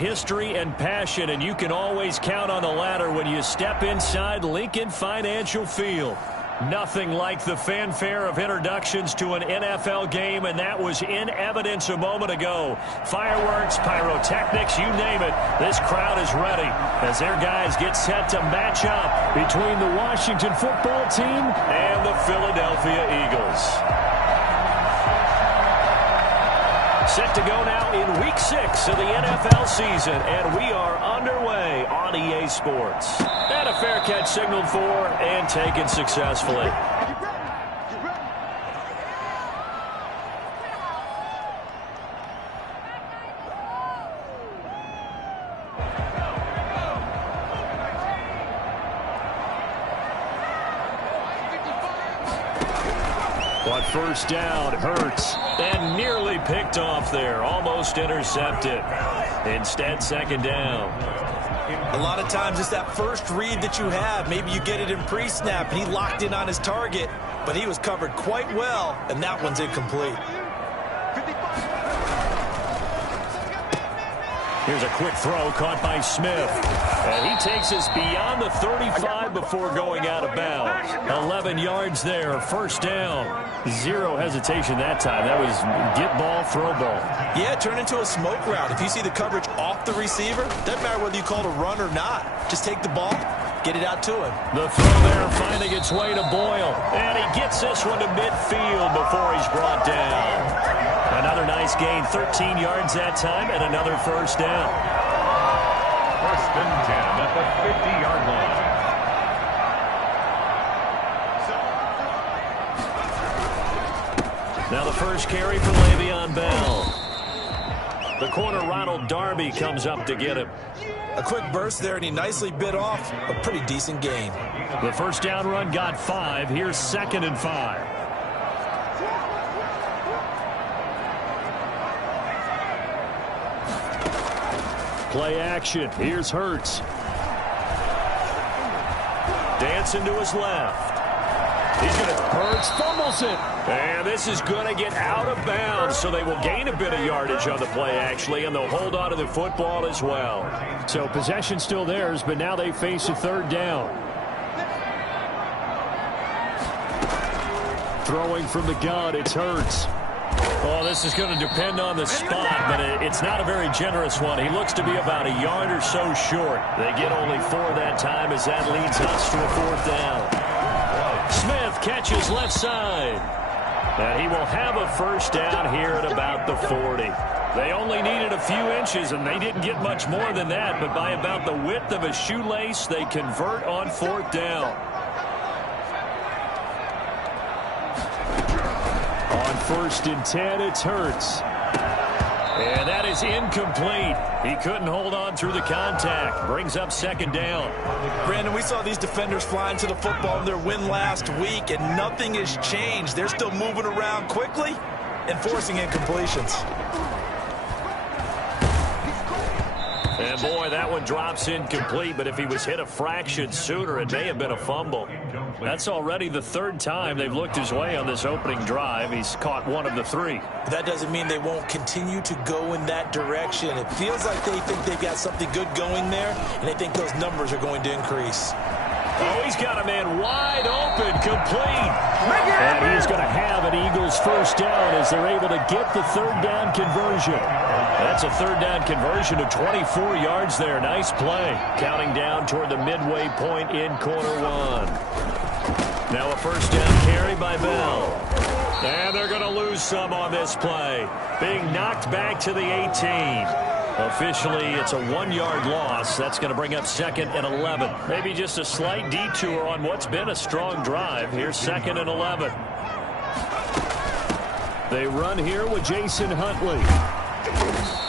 History and passion, and you can always count on the latter when you step inside Lincoln Financial Field. Nothing like the fanfare of introductions to an NFL game, and that was in evidence a moment ago. Fireworks, pyrotechnics, you name it. This crowd is ready as their guys get set to match up between the Washington football team and the Philadelphia Eagles. Set to go now in Week 6 of the NFL season, and we are underway on EA Sports. And a fair catch signaled for and taken successfully. On first down, Hurts, and nearly picked off there, almost intercepted. Instead, second down. A lot of times it's that first read that you have. Maybe you get it in pre-snap, and he locked in on his target, but he was covered quite well, and that one's incomplete. Here's a quick throw caught by Smith. And he takes us beyond the 35 before going out of bounds. 11 yards there, first down. Zero hesitation that time. That was get ball, throw ball. Yeah, turn into a smoke route. If you see the coverage off the receiver, doesn't matter whether you call it a run or not. Just take the ball, get it out to him. The throw there finding its way to Boyle. And he gets this one to midfield before he's brought down. Another nice gain, 13 yards that time, and another first down. First and 10 at the 50-yard line. Now the first carry for Le'Veon Bell. The corner, Ronald Darby, comes up to get him. A quick burst there, and he nicely bit off a pretty decent gain. The first down run got 5. Here's second and 5. Play action. Here's Hurts. Dancing to his left. He's going to Hurts fumbles it. And this is going to get out of bounds, so they will gain a bit of yardage on the play, actually, and they'll hold on to the football as well. So possession still theirs, but now they face a third down. Throwing from the gun, it's Hurts. Oh, this is going to depend on the spot, but it's not a very generous one. He looks to be about a yard or so short. They get only 4 that time as that leads us to a fourth down. Smith catches left side. And he will have a first down here at about the 40. They only needed a few inches, and they didn't get much more than that, but by about the width of a shoelace, they convert on fourth down. On first and 10, it's Hurts. And that is incomplete. He couldn't hold on through the contact. Brings up second down. Brandon, we saw these defenders flying to the football in their win last week, and nothing has changed. They're still moving around quickly and forcing incompletions. And boy, that one drops incomplete, but if he was hit a fraction sooner, it may have been a fumble. That's already the third time they've looked his way on this opening drive. He's caught one of the 3. That doesn't mean they won't continue to go in that direction. It feels like they think they've got something good going there, and they think those numbers are going to increase. Oh, he's got a man wide open, complete. And he's going to have an Eagles first down as they're able to get the third down conversion. That's a third down conversion of 24 yards there. Nice play. Counting down toward the midway point in quarter 1. Now a first down carry by Bell. And they're going to lose some on this play. Being knocked back to the 18. Officially, it's a 1-yard loss. That's going to bring up second and 11. Maybe just a slight detour on what's been a strong drive. Here's second and 11. They run here with Jason Huntley.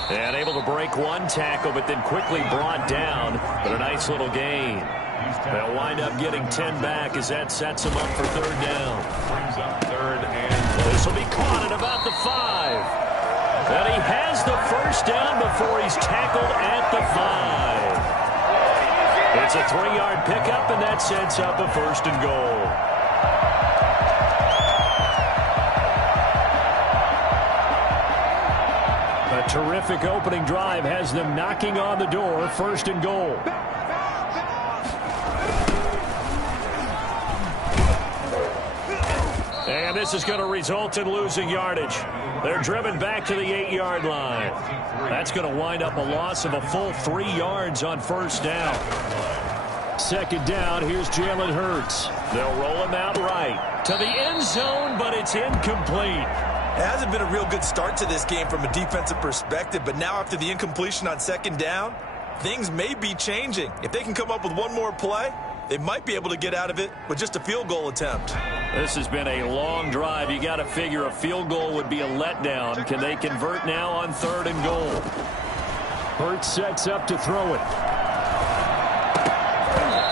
And able to break one tackle, but then quickly brought down. But a nice little gain. They'll wind up getting 10 back as that sets them up for third down. Brings up third and this will be caught at about the 5. And he has the first down before he's tackled at the 5. It's a 3-yard pickup, and that sets up a first and goal. A terrific opening drive has them knocking on the door, 1st and goal. And this is going to result in losing yardage. They're driven back to the 8-yard line. That's going to wind up a loss of a full 3 yards on 1st down. 2nd down, here's Jalen Hurts. They'll roll him out right to the end zone, but it's incomplete. It hasn't been a real good start to this game from a defensive perspective, but now after the incompletion on 2nd down, things may be changing. If they can come up with one more play, they might be able to get out of it with just a field goal attempt. This has been a long drive. You got to figure a field goal would be a letdown. Can they convert now on 3rd and goal? Hurts sets up to throw it.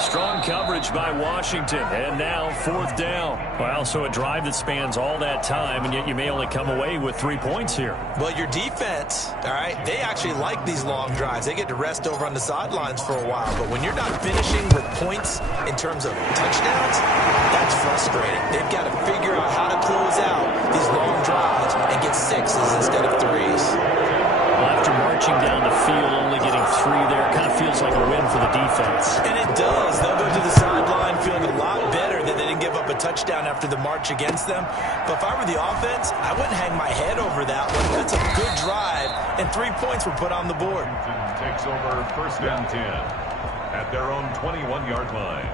Strong coverage by Washington, and now 4th down. Well, so a drive that spans all that time, and yet you may only come away with 3 points here. Well, your defense, all right, they actually like these long drives. They get to rest over on the sidelines for a while, but when you're not finishing with points in terms of touchdowns, that's frustrating. They've got to figure out how to close out these long drives and get 6s instead of 3s. Well, after marching down the field, only getting 3 there, kind of feels like a win for the defense. And it does. They'll go to the sideline feeling a lot better that they didn't give up a touchdown after the march against them. But if I were the offense, I wouldn't hang my head over that one. That's a good drive, and 3 points were put on the board. Takes over 1st and 10 at their own 21-yard line.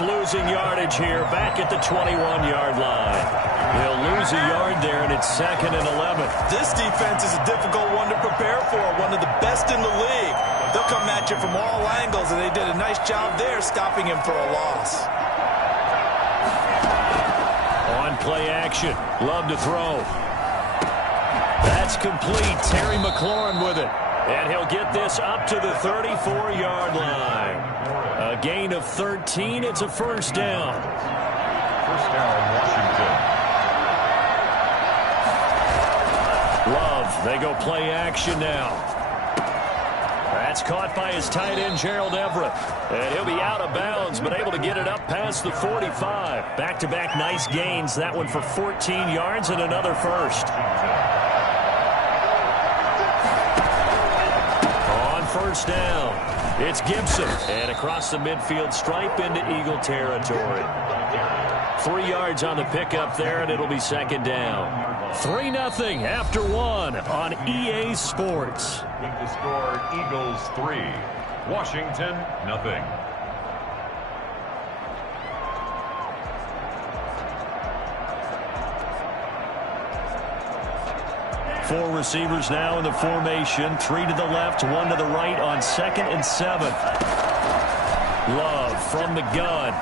Losing yardage here back at the 21-yard line. They'll lose a yard there, and it's 2nd and 11. This defense is a difficult one to prepare for, one of the best in the league. They'll come at you from all angles, and they did a nice job there stopping him for a loss. On play action, Love to throw. That's complete. Terry McLaurin with it. And he'll get this up to the 34-yard line. A gain of 13. It's a 1st down. 1st down, Washington. Love, they go play action now. That's caught by his tight end, Gerald Everett. And he'll be out of bounds, but able to get it up past the 45. Back-to-back nice gains. That one for 14 yards and another 1st. On 1st down. It's Gibson, and across the midfield stripe into Eagle territory. 3 yards on the pickup there, and it'll be 2nd down. 3-0 after 1 on EA Sports. With the score, Eagles 3, Washington 0. 4 receivers now in the formation. 3 to the left, 1 to the right on 2nd and 7. Love from the gun.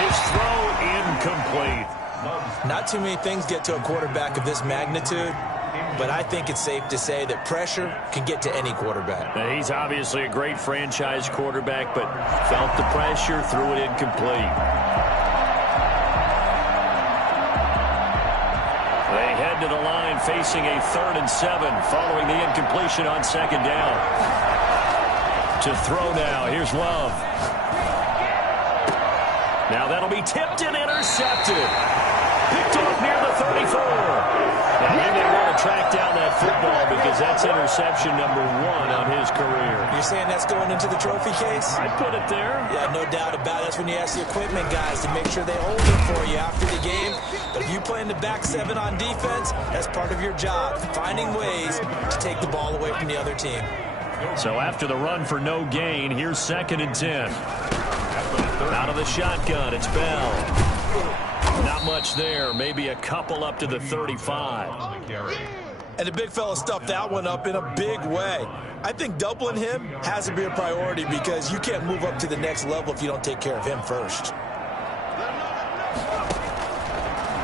His throw incomplete. Not too many things get to a quarterback of this magnitude, but I think it's safe to say that pressure can get to any quarterback. Now, he's obviously a great franchise quarterback, but felt the pressure, threw it incomplete. They head to the line facing a 3rd and 7 following the incompletion on 2nd down. To throw now, here's Love. Now that'll be tipped and intercepted. Picked off near the 34. Now he may want to track down that football because that's interception number 1 on his career. You're saying that's going into the trophy case? I'd put it there. Yeah, no doubt about it. That's when you ask the equipment guys to make sure they hold it for you after the game. But if you play in the back 7 on defense, that's part of your job, finding ways to take the ball away from the other team. So after the run for no gain, here's 2nd and 10. Out of the shotgun, it's Bell. Not much there, maybe a couple up to the 35. And the big fella stuffed that one up in a big way. I think doubling him has to be a priority because you can't move up to the next level if you don't take care of him first.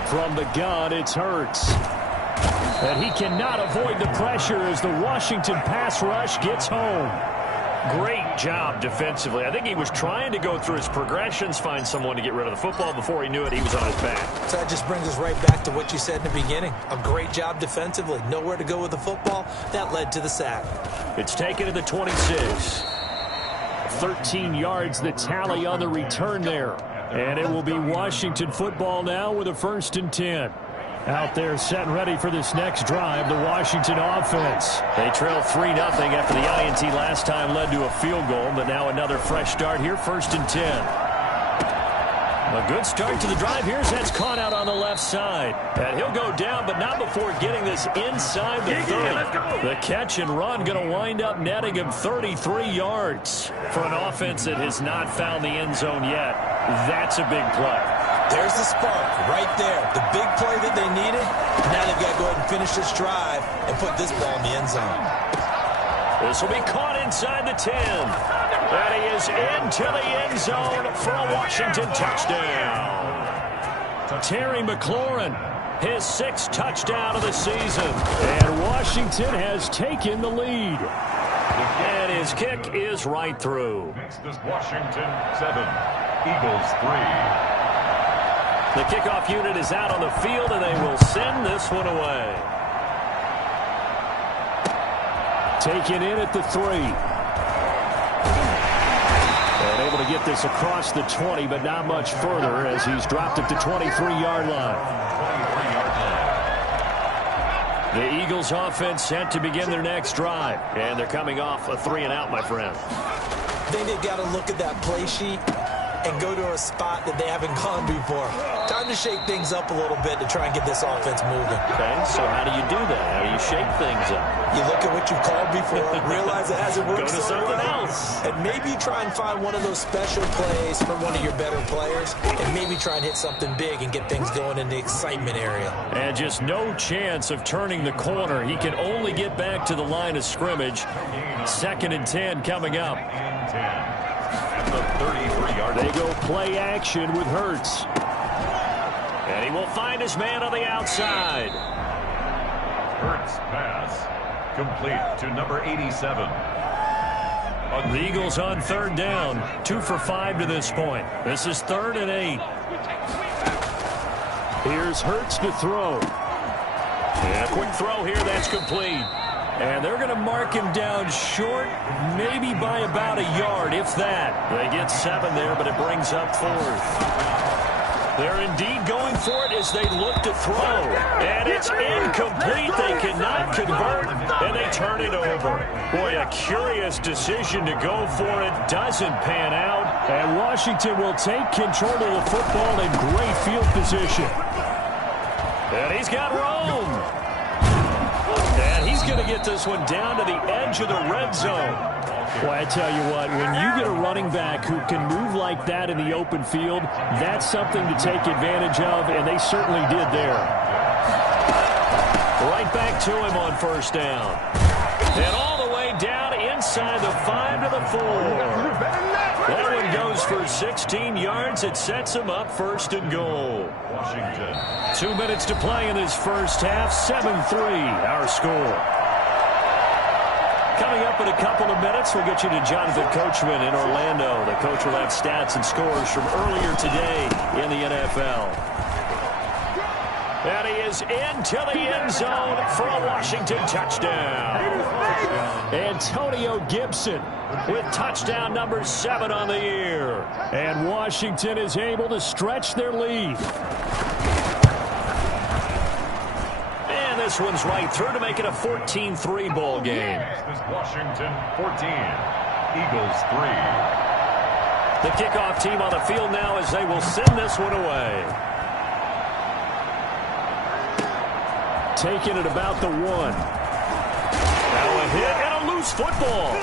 From the gun, it's Hurts. And he cannot avoid the pressure as the Washington pass rush gets home. Great job defensively. I think he was trying to go through his progressions, find someone to get rid of the football. Before he knew it, he was on his back. So that just brings us right back to what you said in the beginning. A great job defensively. Nowhere to go with the football. That led to the sack. It's taken to the 26. 13 yards, the tally on the return there. And it will be Washington football now with a 1st and 10. Out there set and ready for this next drive, the Washington offense. They trail 3-0 after the INT last time led to a field goal, but now another fresh start here, 1st and 10. A good start to the drive. Here's that's caught out on the left side. And he'll go down, but not before getting this inside the 30. The catch and run going to wind up netting him 33 yards. For an offense that has not found the end zone yet, that's a big play. There's the spark right there. The big play that they needed. Now they've got to go ahead and finish this drive and put this ball in the end zone. This will be caught inside the 10. And he is into the end zone for a Washington touchdown. Terry McLaurin, his 6th touchdown of the season. And Washington has taken the lead. And his kick is right through. Next is Washington 7, Eagles 3. The kickoff unit is out on the field, and they will send this one away. Taken in at the 3. And able to get this across the 20, but not much further as he's dropped at the 23-yard line. The Eagles offense set to begin their next drive. And they're coming off a 3-and-out, my friend. I think they've got to look at that play sheet and go to a spot that they haven't gone before. Time to shake things up a little bit to try and get this offense moving. Okay, so how do you do that? How do you shake things up? You look at what you've called before, realize it hasn't worked. Go to something else. And maybe try and find one of those special plays for one of your better players, and maybe try and hit something big and get things going in the excitement area. And just no chance of turning the corner. He can only get back to the line of scrimmage. 2nd and 10 coming up. They go play action with Hurts. And he will find his man on the outside. Hurts pass. Complete to number 87. The Eagles on 3rd down. 2 for 5 to this point. This is 3rd and 8. Here's Hurts to throw. And a quick throw here. That's complete. And they're going to mark him down short, maybe by about a yard, if that. They get 7 there, but it brings up 4th. They're indeed going for it as they look to throw. And it's incomplete. They cannot convert, and they turn it over. Boy, a curious decision to go for it. Doesn't pan out. And Washington will take control of the football in great field position. And he's got room. And he's going to get this one down to the edge of the red zone. Boy, I tell you what, when you get a running back who can move like that in the open field, that's something to take advantage of, and they certainly did there. Right back to him on 1st down. And all the way down inside the 5 to the 4. That one goes for 16 yards. It sets him up 1st and goal. Washington. 2 minutes to play in this first half. 7-3, our score. Coming up in a couple of minutes, we'll get you to Jonathan Coachman in Orlando. The coach will have stats and scores from earlier today in the NFL. And he is into the end zone for a Washington touchdown. Antonio Gibson with touchdown number 7 on the year. And Washington is able to stretch their lead. And this one's right through to make it a 14-3 ball game. This is Washington 14, Eagles 3. The kickoff team on the field now as they will send this one away. Taking it about the 1. Now a hit and a loose football.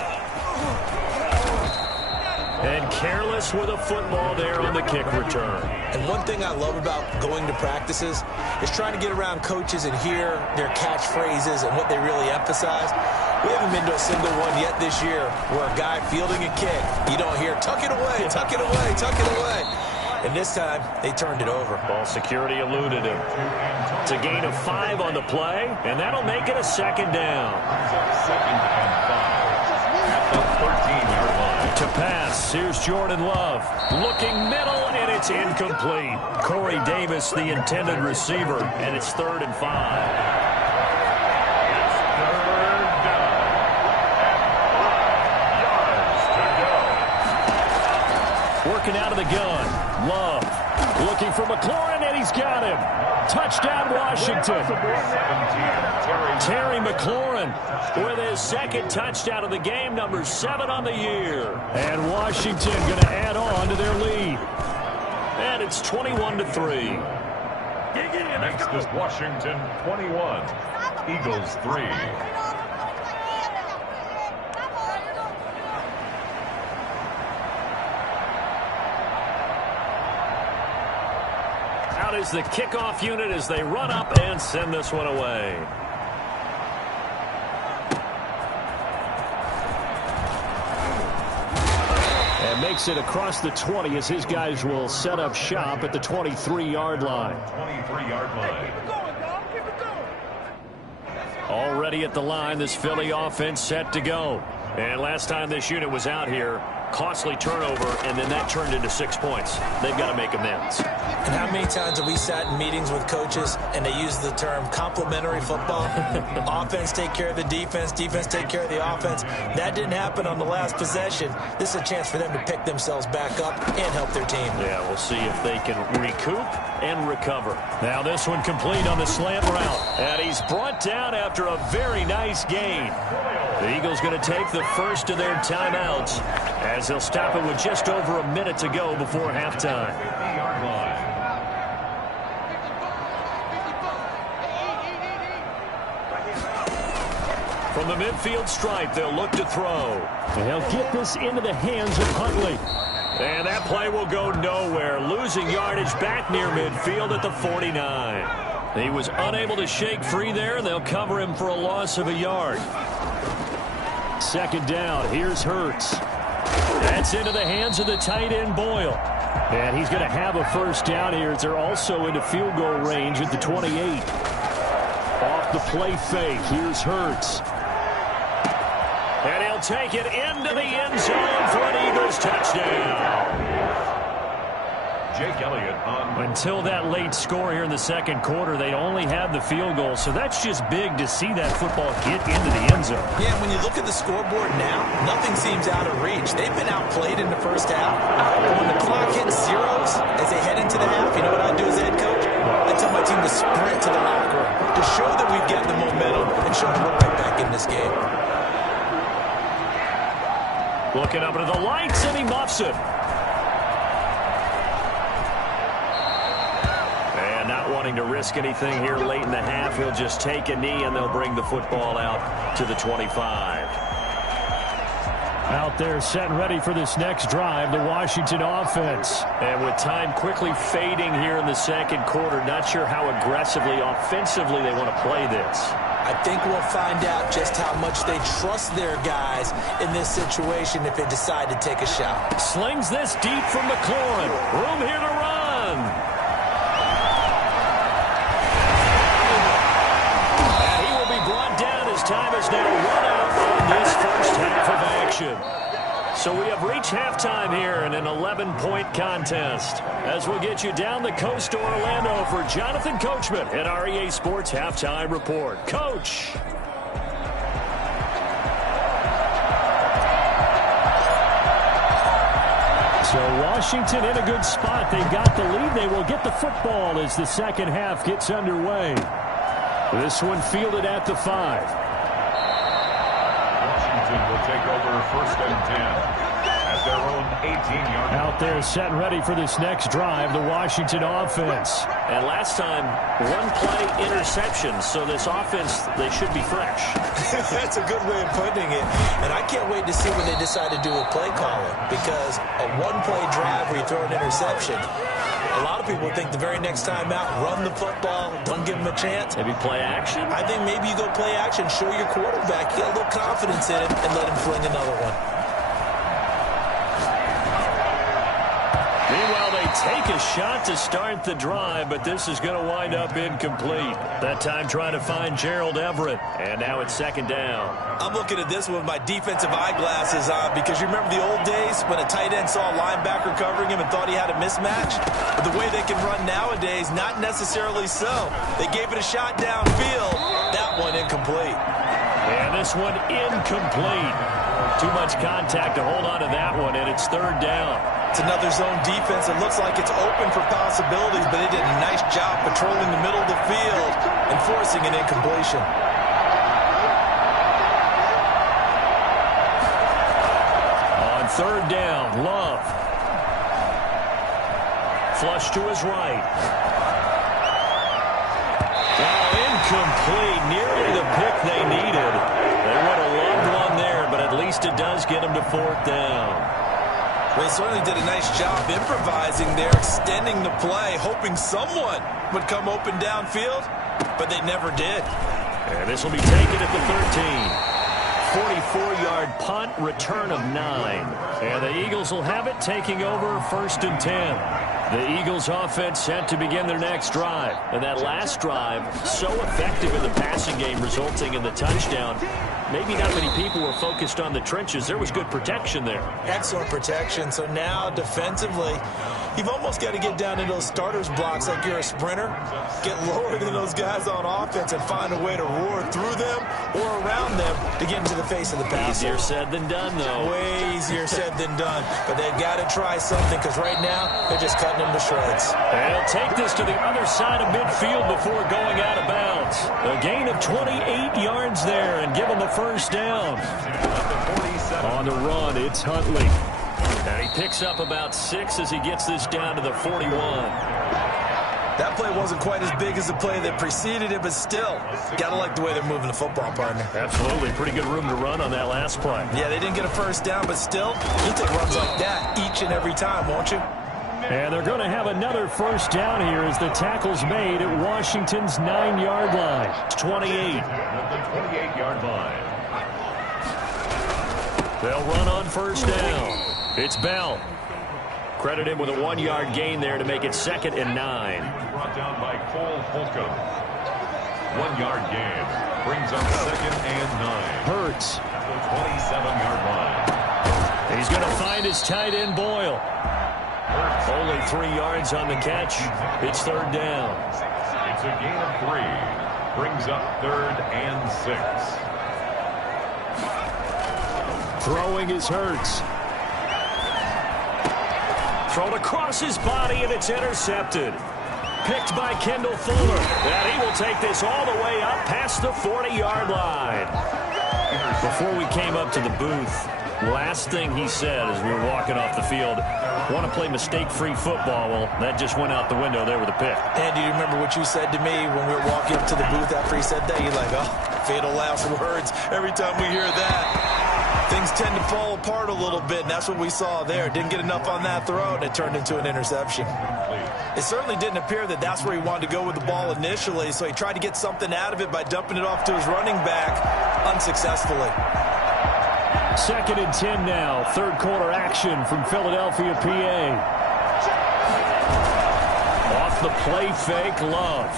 And careless with a football there on the kick return. And one thing I love about going to practices is trying to get around coaches and hear their catchphrases and what they really emphasize. We haven't been to a single one yet this year where a guy fielding a kick, you don't hear, tuck it away, tuck it away, tuck it away. And this time, they turned it over. Ball security eluded him. It's a gain of 5 on the play, and that'll make it a 2nd down. 13-yard line. To pass, here's Jordan Love. Looking middle, and it's incomplete. Corey Davis, the intended receiver, and it's 3rd and 5. Working out of the gun. Love looking for McLaurin, and he's got him. Touchdown, Washington. Terry McLaurin with his 2nd touchdown of the game, number 7 on the year. And Washington going to add on to their lead. And it's 21-3. Next is Washington 21, Eagles 3. Out is the kickoff unit as they run up and send this one away. And makes it across the 20 as his guys will set up shop at the 23-yard line. 23-yard line. Already at the line, this Philly offense set to go. And last time this unit was out here, costly turnover, and then that turned into 6 points. They've got to make amends. And how many times have we sat in meetings with coaches and they use the term complementary football? Offense take care of the defense, defense take care of the offense. That didn't happen on the last possession. This is a chance for them to pick themselves back up and help their team. Yeah, we'll see if they can recoup and recover. Now this one complete on the slant route. And he's brought down after a very nice gain. The Eagles going to take the first of their timeouts as they'll stop it with just over a minute to go before halftime. 50-yard line. From the midfield stripe, they'll look to throw. And he'll get this into the hands of Huntley. And that play will go nowhere, losing yardage back near midfield at the 49. He was unable to shake free there, and they'll cover him for a loss of a yard. 2nd down, here's Hurts. That's into the hands of the tight end Boyle. And he's going to have a first down here as they're also into field goal range at the 28. Off the play fake, here's Hurts. And he'll take it into the end zone for an Eagles touchdown. Jake Elliott on. Until that late score here in the 2nd quarter, they only had the field goal, so that's just big to see that football get into the end zone. Yeah, when you look at the scoreboard now, nothing seems out of reach. They've been outplayed in the first half. But when the clock hits zeros as they head into the half, you know what I do as head coach? I tell my team to sprint to the locker room to show that we've got the momentum and show them we're right back in this game. Looking up into the lights, and he muffs it. And not wanting to risk anything here late in the half, he'll just take a knee, and they'll bring the football out to the 25. Out there set and ready for this next drive, the Washington offense. And with time quickly fading here in the 2nd quarter, not sure how aggressively, offensively they want to play this. I think we'll find out just how much they trust their guys in this situation if they decide to take a shot. Slings this deep from McLaurin. Room here to run. And he will be brought down as time is now run out on this first half of action. So we have reached halftime here in an 11-point contest. As we'll get you down the coast to Orlando for Jonathan Coachman at our EA Sports Halftime Report. Coach. So Washington in a good spot. They've got the lead. They will get the football as the 2nd half gets underway. This one fielded at the 5. Will take over 1st and 10 at their own 18-yard line. Out there set and ready for this next drive, the Washington offense. And last time, 1-play interception, so this offense, they should be fresh. That's a good way of putting it. And I can't wait to see when they decide to do a play calling, because a 1-play drive where you throw an interception, a lot of people think the very next time out, run the football, don't give them a chance. Maybe play action? I think maybe you go play action, show your quarterback, get a little confidence in him, and let him fling another one. Meanwhile, they take a shot to start the drive, but this is going to wind up incomplete. That time trying to find Gerald Everett, and now it's second down. I'm looking at this one with my defensive eyeglasses on because you remember the old days when a tight end saw a linebacker covering him and thought he had a mismatch? But the way they can run nowadays, not necessarily so. They gave it a shot downfield. That one incomplete. And this one incomplete. Too much contact to hold on to that one, and it's third down. It's another zone defense. It looks like it's open for possibilities, but they did a nice job patrolling the middle of the field and forcing an incompletion. On third down, Love. Flush to his right. Incomplete. Nearly the pick they needed. They would have loved one there, but at least it does get them to fourth down. They certainly did a nice job improvising there, extending the play, hoping someone would come open downfield, but they never did. And this will be taken at the 13. 44-yard punt, return of 9. And the Eagles will have it, taking over first and 10. The Eagles offense set to begin their next drive. And that last drive, so effective in the passing game, resulting in the touchdown. Maybe not many people were focused on the trenches. There was good protection there. Excellent protection. So now defensively, you've almost got to get down in those starters blocks like you're a sprinter. Get lower than those guys on offense and find a way to roar through them or around them to get into the face of the passer. Easier said than done, though. Way easier said than done. But they've got to try something because right now they're just cutting them to shreds. They'll take this to the other side of midfield before going out of bounds. A gain of 28 yards there and give them the first down. On the run, it's Huntley. And he picks up about 6 as he gets this down to the 41. That play wasn't quite as big as the play that preceded it, but still, got to like the way they're moving the football, partner. Absolutely. Pretty good room to run on that last play. Yeah, they didn't get a first down, but still, you'll take runs like that each and every time, won't you? And they're going to have another first down here as the tackle's made at Washington's 9-yard line. It's 28. The 28-yard line. They'll run on first down. It's Bell. Credit him with a 1-yard gain there to make it second and 9. Brought down by Cole Holcomb. 1-yard gain. Brings up second and 9. Hurts. At the 27-yard line. He's going to find his tight end, Boyle. Only 3 yards on the catch. It's third down. It's a gain of 3. Brings up third and 6. Throwing is Hurts. Thrown across his body, and it's intercepted. Picked by Kendall Fuller. And he will take this all the way up past the 40-yard line. Before we came up to the booth, last thing he said as we were walking off the field, want to play mistake-free football. Well, that just went out the window there with a pick. And do you remember what you said to me when we were walking up to the booth after he said that? You're like, oh, fatal last words. Every time we hear that, things tend to fall apart a little bit, and that's what we saw there. Didn't get enough on that throw, and it turned into an interception. It certainly didn't appear that that's where he wanted to go with the ball initially, so he tried to get something out of it by dumping it off to his running back unsuccessfully. Second and 10 now. Third quarter action from Philadelphia, PA. Off the play fake, Love.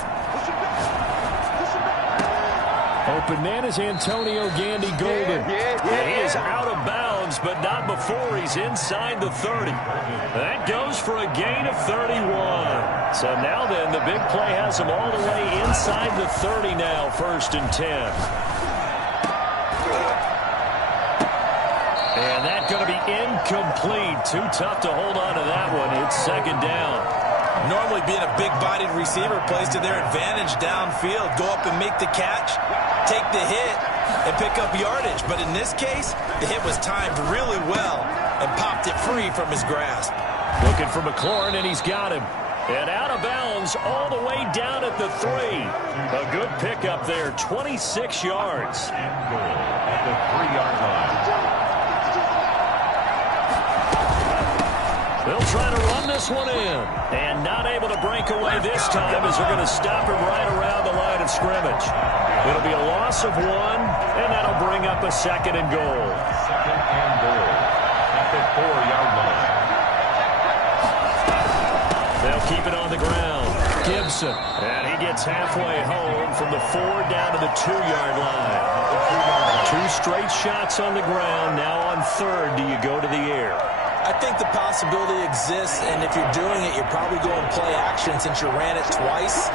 Open man is Antonio Gandy Golden. And he is out of bounds, but not before he's inside the 30. That goes for a gain of 31. So now then, the big play has him all the way inside the 30 now, first and 10. And that's going to be incomplete. Too tough to hold on to that one. It's second down. Normally being a big-bodied receiver plays to their advantage downfield. Go up and make the catch, take the hit, and pick up yardage. But in this case, the hit was timed really well and popped it free from his grasp. Looking for McLaurin, and he's got him. And out of bounds all the way down at the 3. A good pickup there, 26 yards. And goal at the 3-yard line. They'll try to run this one in. And not able to break away this time as they're going to stop him right around the line of scrimmage. It'll be a loss of 1, and that'll bring up a second and goal. Second and goal at the 4-yard line. They'll keep it on the ground. Gibson. And he gets halfway home from the 4 down to the 2-yard line. 2 straight shots on the ground. Now on 3rd, do you go to the air? I think the possibility exists, and if you're doing it, you're probably going play action since you ran it twice.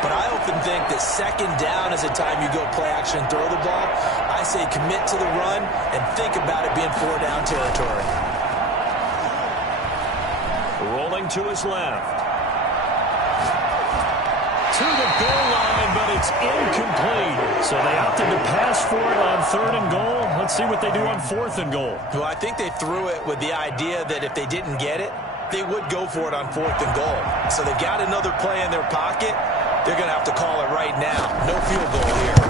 But I often think that 2nd down is a time you go play action and throw the ball. I say commit to the run and think about it being 4-down territory. Rolling to his left. To the goal line, but it's incomplete. So they opted to pass for it on 3rd and goal. Let's see what they do on 4th and goal. Well, I think they threw it with the idea that if they didn't get it, they would go for it on 4th and goal. So they got another play in their pocket. They're going to have to call it right now. No field goal here.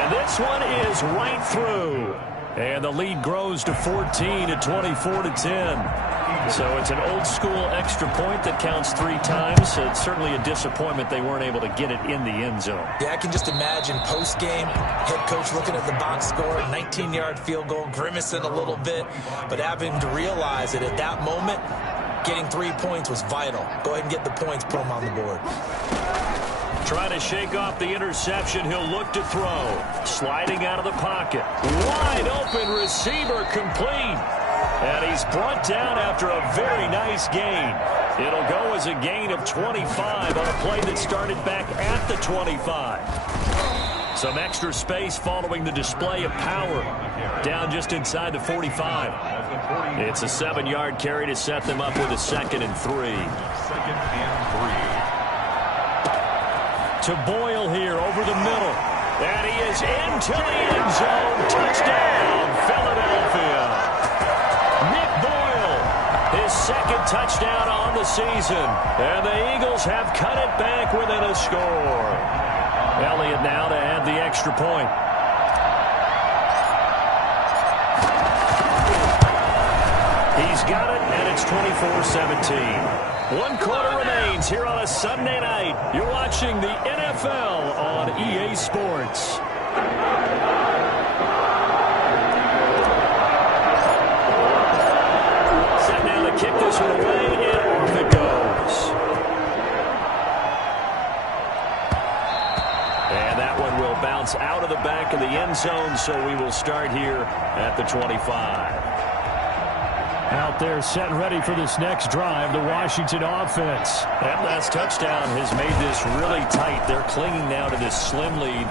And this one is right through. And the lead grows to 14 at 24-10. So it's an old-school extra point that counts 3 times. It's certainly a disappointment they weren't able to get it in the end zone. Yeah, I can just imagine post-game, head coach looking at the box score, 19-yard field goal, grimacing a little bit, but having to realize that at that moment, getting 3 points was vital. Go ahead and get the points, put them on the board. Trying to shake off the interception. He'll look to throw. Sliding out of the pocket. Wide open receiver complete. And he's brought down after a very nice gain. It'll go as a gain of 25 on a play that started back at the 25. Some extra space following the display of power. Down just inside the 45. It's a 7-yard carry to set them up with a 2nd and 3. 2nd and 3. To Boyle here over the middle. And he is into the end zone. Touchdown, Philadelphia. Nick Boyle, his 2nd touchdown on the season. And the Eagles have cut it back within a score. Elliott now to add the extra point. He's got it, and it's 24-17. 1 quarter remains here on a Sunday night. You're watching the NFL on EA Sports. Set now to kick this one away, and off it goes. And that one will bounce out of the back of the end zone, so we will start here at the 25. Out there set and ready for this next drive, the Washington offense. That last touchdown has made this really tight. They're clinging now to this slim lead.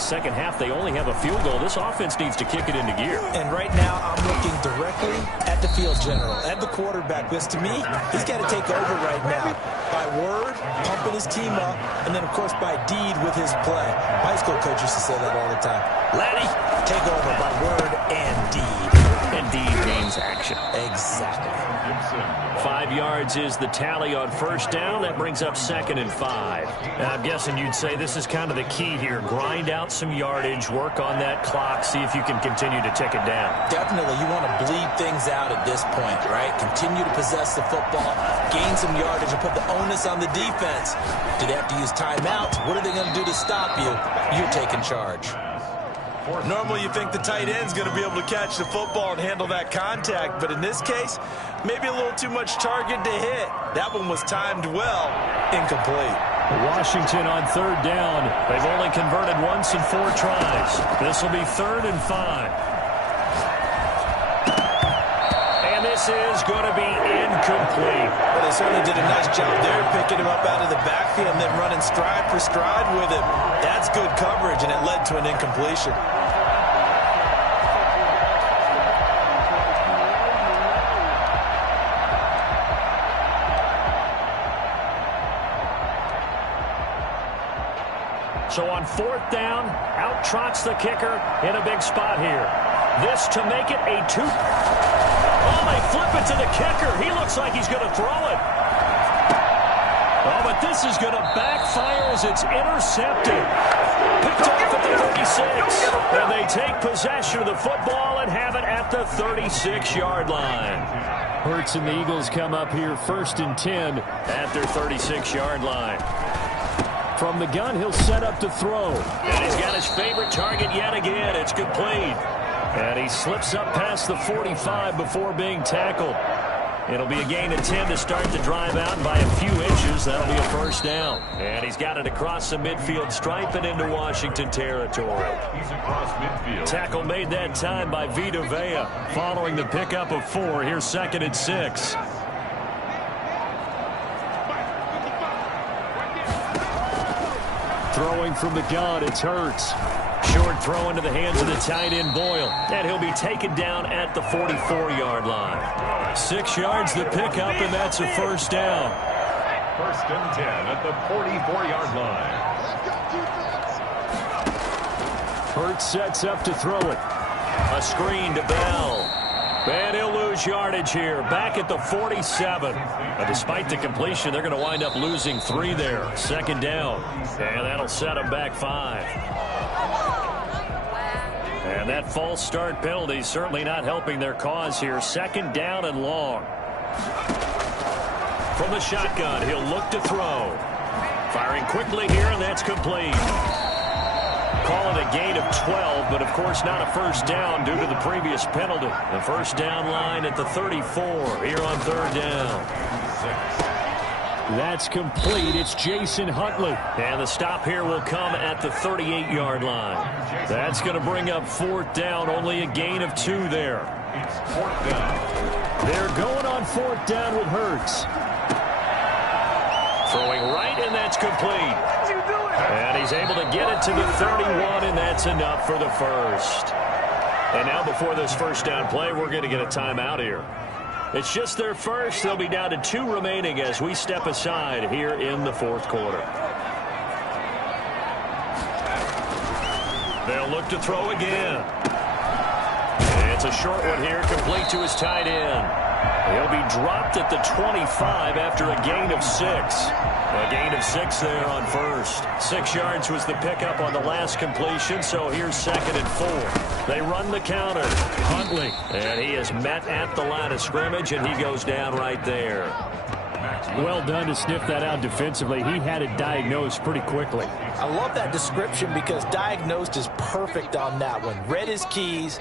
Second half, they only have a field goal. This offense needs to kick it into gear. And right now, I'm looking directly at the field general, at the quarterback, because to me, he's got to take over right now. By word, pumping his team up, and then, of course, by deed with his play. My high school coach used to say that all the time. Laddie, take over by word and deed. And deed means action. Exactly. 5 yards is the tally on 1st down. That brings up 2nd and 5. Now, I'm guessing you'd say this is kind of the key here. Grind out some yardage, work on that clock, see if you can continue to tick it down. Definitely. You want to bleed things out at this point, right? Continue to possess the football, gain some yardage, and put the onus on the defense. Do they have to use timeouts? What are they going to do to stop you? You're taking charge. Normally, you think the tight end's going to be able to catch the football and handle that contact, but in this case, maybe a little too much target to hit. That one was timed well. Incomplete. Washington on 3rd down. They've only converted once in 4 tries. This will be 3rd and 5. And this is going to be incomplete. But they certainly did a nice job there, picking him up out of the backfield and then running stride for stride with him. That's good coverage, and it led to an incompletion. So on 4th down, out trots the kicker in a big spot here. This to make it a 2. Oh, they flip it to the kicker. He looks like he's going to throw it. Oh, but this is going to backfire as it's intercepted. Picked off at the 36. And they take possession of the football and have it at the 36-yard line. Hurts and the Eagles come up here 1st and 10 at their 36-yard line. From the gun, he'll set up to throw. And he's got his favorite target yet again. It's complete. And he slips up past the 45 before being tackled. It'll be a gain of 10 to start the drive out, and by a few inches, that'll be a first down. And he's got it across the midfield stripe and into Washington territory. He's across midfield. Tackle made that time by Vita Vea. Following the pickup of 4, here's 2nd and 6. Throwing from the gun, it's Hurts. Short throw into the hands of the tight end Boyle. And he'll be taken down at the 44-yard line. 6 yards the pickup, and that's a first down. 1st and 10 at the 44-yard line. Hurts sets up to throw it. A screen to Bell. And he'll lose yardage here. Back at the 47. But despite the completion, they're going to wind up losing 3 there. 2nd down. And that'll set them back 5. And that false start penalty certainly not helping their cause here. 2nd down and long. From the shotgun, he'll look to throw. Firing quickly here, and that's complete. Call it a gain of 12, but of course not a first down due to the previous penalty. The first down line at the 34 here on 3rd down. That's complete. It's Jason Huntley. And the stop here will come at the 38-yard line. That's going to bring up 4th down. Only a gain of 2 there. It's 4th down. They're going on 4th down with Hurts. Throwing right, and that's complete. And he's able to get it to the 31, and that's enough for the first. And now before this first down play, we're going to get a timeout here. It's just their first. They'll be down to 2 remaining as we step aside here in the 4th quarter. They'll look to throw again. It's a short one here, complete to his tight end. He'll be dropped at the 25 after a gain of 6. A gain of 6 there on first. 6 yards was the pickup on the last completion, so here's 2nd and 4. They run the counter. Huntley. And he is met at the line of scrimmage, and he goes down right there. Well done to sniff that out defensively. He had it diagnosed pretty quickly. I love that description because diagnosed is perfect on that one. Read his keys,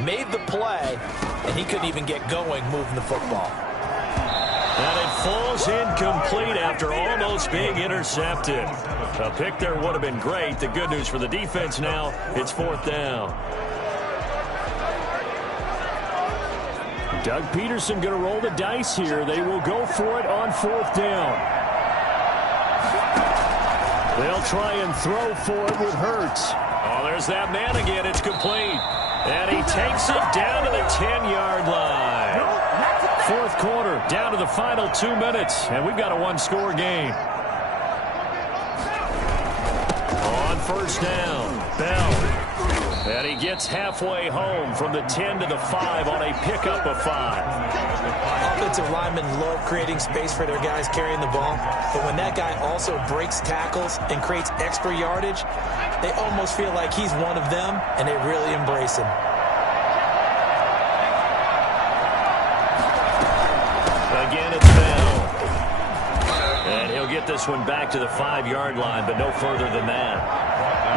made the play, and he couldn't even get going moving the football. And it falls incomplete after almost being intercepted. A pick there would have been great. The good news for the defense now, it's 4th down. Doug Peterson going to roll the dice here. They will go for it on 4th down. They'll try and throw for it with Hurts. Oh, there's that man again. It's complete. And he takes it down to the 10-yard line. 4th quarter, down to the final 2 minutes. And we've got a 1-score game. On 1st down, Bell. And he gets halfway home from the 10 to the 5 on a pickup of 5. Offensive linemen love creating space for their guys carrying the ball, but when that guy also breaks tackles and creates extra yardage, they almost feel like he's one of them, and they really embrace him. Again, it's Bell. And he'll get this one back to the 5-yard line, but no further than that.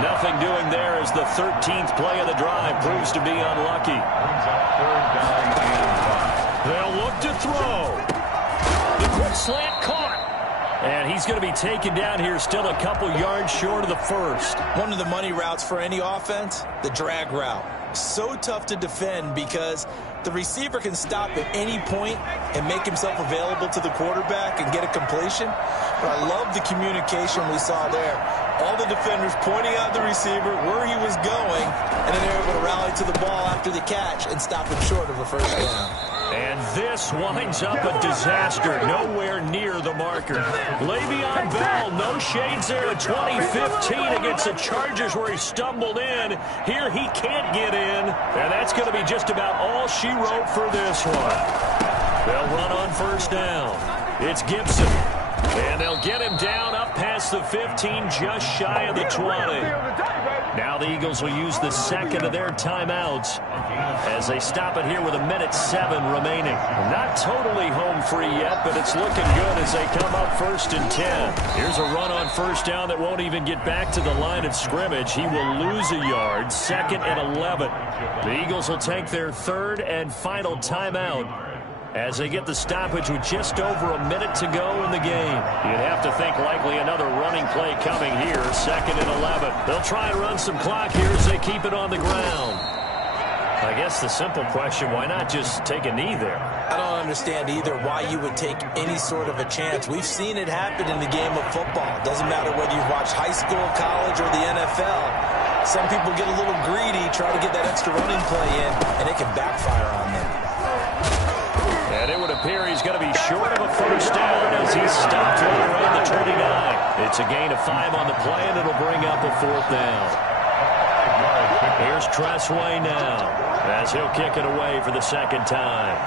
Nothing doing there as the 13th play of the drive proves to be unlucky. They'll look to throw. The quick slant caught. And he's going to be taken down here still a couple yards short of the first. One of the money routes for any offense, the drag route. So tough to defend because the receiver can stop at any point and make himself available to the quarterback and get a completion. But I love the communication we saw there. All the defenders pointing out the receiver where he was going, and then they're able to rally to the ball after the catch and stop him short of a first down. And this winds up a disaster. Nowhere near the marker. Le'Veon Bell, no shades there in 2015 against the Chargers where he stumbled in. Here he can't get in, and that's going to be just about all she wrote for this one. They'll run on 1st down. It's Gibson. And they'll get him down up past the 15, just shy of the 20. Now the Eagles will use the 2nd of their timeouts as they stop it here with 1:07 remaining. Not totally home free yet, but it's looking good as they come up 1st and 10. Here's a run on 1st down that won't even get back to the line of scrimmage. He will lose a yard, 2nd and 11. The Eagles will take their 3rd and final timeout as they get the stoppage with just over a minute to go in the game. You'd have to think likely another running play coming here, 2nd and 11. They'll try and run some clock here as they keep it on the ground. I guess the simple question, why not just take a knee there? I don't understand either why you would take any sort of a chance. We've seen it happen in the game of football. Doesn't matter whether you've watched high school, college, or the NFL. Some people get a little greedy, try to get that extra running play in, and it can backfire on them. And it would appear he's going to be short of a first down as he's stopped right around the 29. It's a gain of 5 on the play, and it'll bring up a 4th down. Here's Tressway now, as he'll kick it away for the 2nd time.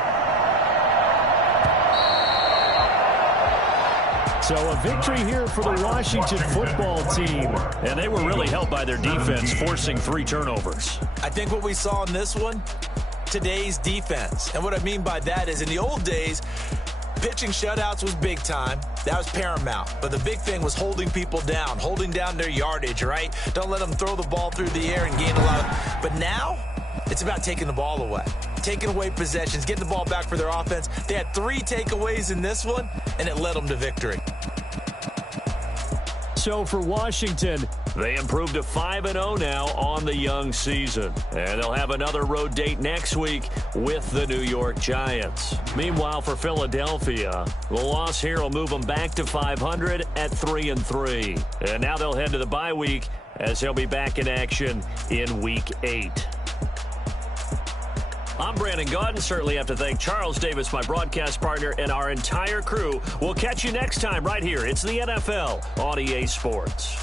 So a victory here for the Washington football team. And they were really helped by their defense, forcing 3 turnovers. I think what we saw in this one, today's defense. And what I mean by that is in the old days, pitching shutouts was big time. That was paramount. But the big thing was holding people down, holding down their yardage, right? Don't let them throw the ball through the air and gain a lot of... But now, it's about taking the ball away. Taking away possessions, getting the ball back for their offense. They had 3 takeaways in this one, and it led them to victory. So for Washington, they improved to 5-0 now on the young season. And they'll have another road date next week with the New York Giants. Meanwhile, for Philadelphia, the loss here will move them back to 500 at 3-3. And now they'll head to the bye week as they'll be back in action in Week 8. I'm Brandon Gaudin. Certainly have to thank Charles Davis, my broadcast partner, and our entire crew. We'll catch you next time right here. It's the NFL on EA Sports.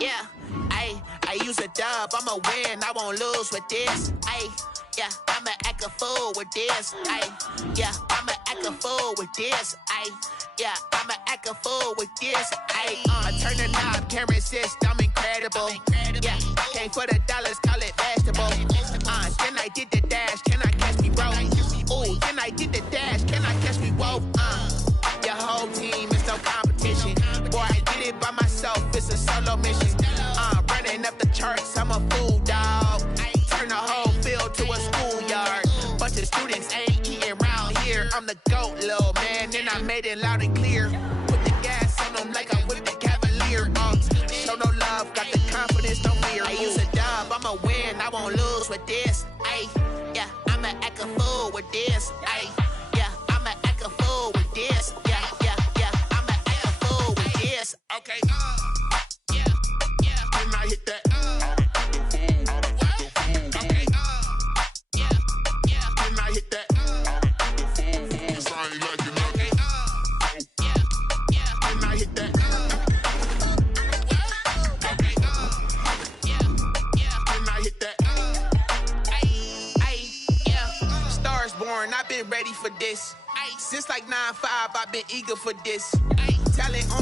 Yeah, I use a dub, I'ma win, I won't lose with this. Yeah, I'ma act a fool with this. Yeah, I'ma act a fool with this. Yeah, I'ma act a fool with this. I turn the knob, can't resist, I'm incredible. Yeah, came for the dollars, call it vegetable. Then I did the dash, can I catch me, bro? Ooh, then I did the dash, can I catch me, whoa? Your whole team is no competition. Boy, I did it by myself, it's a solo mission. Running up the charts, I'm a fool, dog. Turn the whole field to a schoolyard. Bunch of students ain't eating around here. I'm the GOAT, little man, and I made it loud and clear. Put the gas on them like I'm with the Cavalier. Show no love, got the confidence, no fear. I use a dub, I'ma win, I won't lose with this. Yeah, I'ma act a fool with this. Yeah, I'ma act a fool with this. Yeah, I'ma act a fool with this. Okay, yeah, when I hit that. I've been ready for this. Since like 9-5, I've been eager for this. Talent on